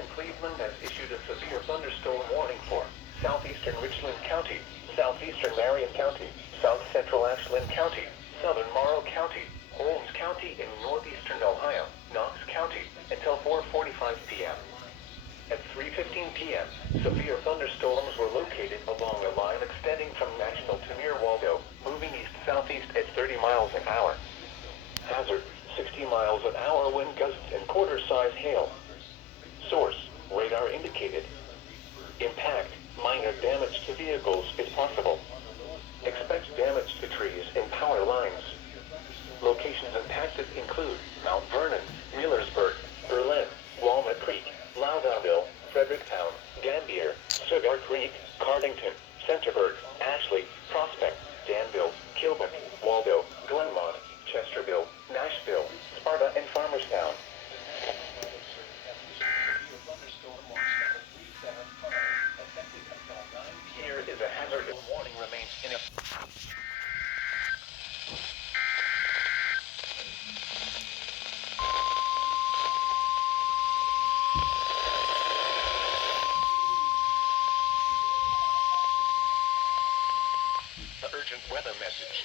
In Cleveland has issued a severe thunderstorm warning for southeastern Richland County, southeastern Marion County, south central Ashland County, southern Morrow County, Holmes County in northeastern Ohio, Knox County, until 4:45 p.m. At 3:15 p.m., severe thunderstorms were located along a line extending from Nashville to near Waldo, moving east-southeast at 30 miles an hour. Hazard, 60 miles an hour wind gusts and quarter-size hail. Source, radar indicated. Impact, minor damage to vehicles is possible. Expect damage to trees and power lines. Locations impacted include Mount Vernon, Millersburg, Berlin, Walnut Creek, Loudonville, Fredericktown, Gambier, Sugar Creek, Cardington, Centerburg, Ashley, Prospect, Danville, Kilbuck, Waldo, Glenmont, Chesterville, Nashville, Sparta, and Farmerstown. Here is a hazard warning remains in effect. The urgent weather message.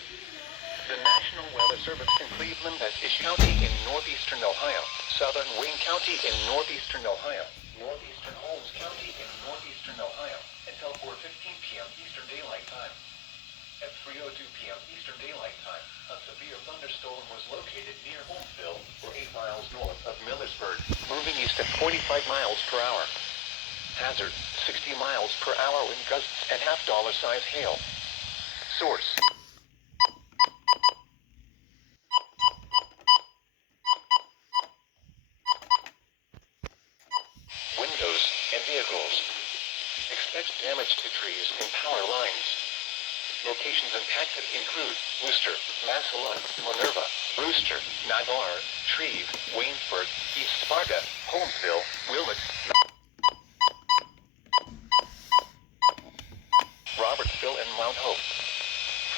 The National Weather Service in Cleveland has issued county in northeastern Ohio, southern Wayne County in northeastern Ohio, northeastern Holmes County in northeastern Ohio, until 4:15 p.m. Eastern Daylight Time. At 3:02 p.m. Eastern Daylight Time, a severe thunderstorm was located near Holmesville, or 8 miles north of Millersburg, moving east at 45 miles per hour. Hazard, 60 miles per hour wind gusts and half-dollar-size hail. Source. Windows and vehicles. Expect damage to trees and power lines. Locations impacted include Worcester, Massillon, Minerva, Brewster, Navarre, Shreve, Waynesburg, East Sparta, Holmesville, Wilmot, Robertsville, and Mount Hope.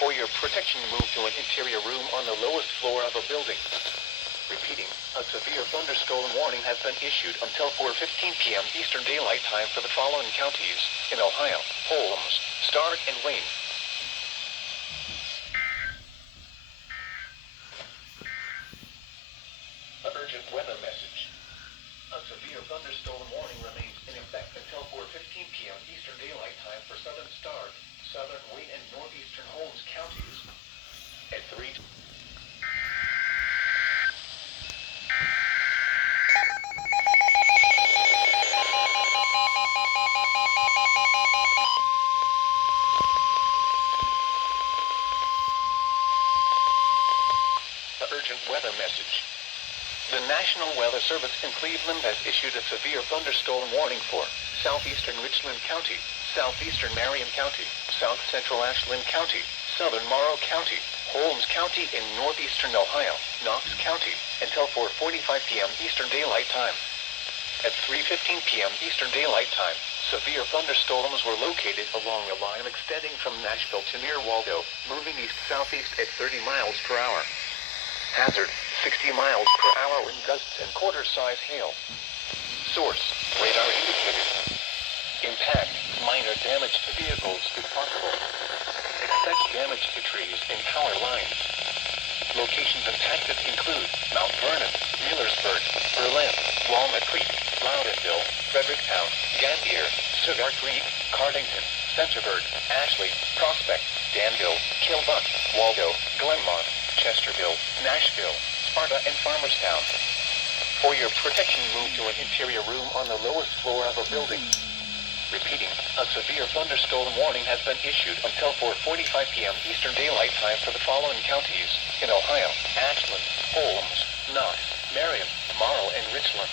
For your protection, move to an interior room on the lowest floor of a building. Repeating, a severe thunderstorm warning has been issued until 4:15 p.m. Eastern Daylight Time for the following counties in Ohio: Holmes, Stark, and Wayne. The urgent weather message. A severe thunderstorm warning remains in effect until 4:15 p.m. Eastern Daylight Time for southern Stark, southern Wayne, and northeastern Holmes counties. At 3. The urgent weather message. The National Weather Service in Cleveland has issued a severe thunderstorm warning for southeastern Richland County, southeastern Marion County, south central Ashland County, southern Morrow County, Holmes County in northeastern Ohio, Knox County, until 4:45 p.m. Eastern Daylight Time. At 3:15 p.m. Eastern Daylight Time, severe thunderstorms were located along a line extending from Nashville to near Waldo, moving east-southeast at 30 miles per hour. Hazard, 60 miles per hour wind gusts and quarter-size hail. Source, radar indicated. Impact, minor damage to vehicles is possible. Expect damage to trees and power lines. Locations impacted include Mount Vernon, Millersburg, Berlin, Walnut Creek, Loudonville, Fredericktown, Gambier, Sugar Creek, Cardington, Centerburg, Ashley, Prospect, Danville, Kilbuck, Waldo, Glenmont, Chesterville, Nashville, Sparta, and Farmerstown. For your protection, move to an interior room on the lowest floor of a building. Repeating, a severe thunderstorm warning has been issued until 4:45 p.m. Eastern Daylight Time for the following counties in Ohio: Ashland, Holmes, Knox, Marion, Morrow, and Richland.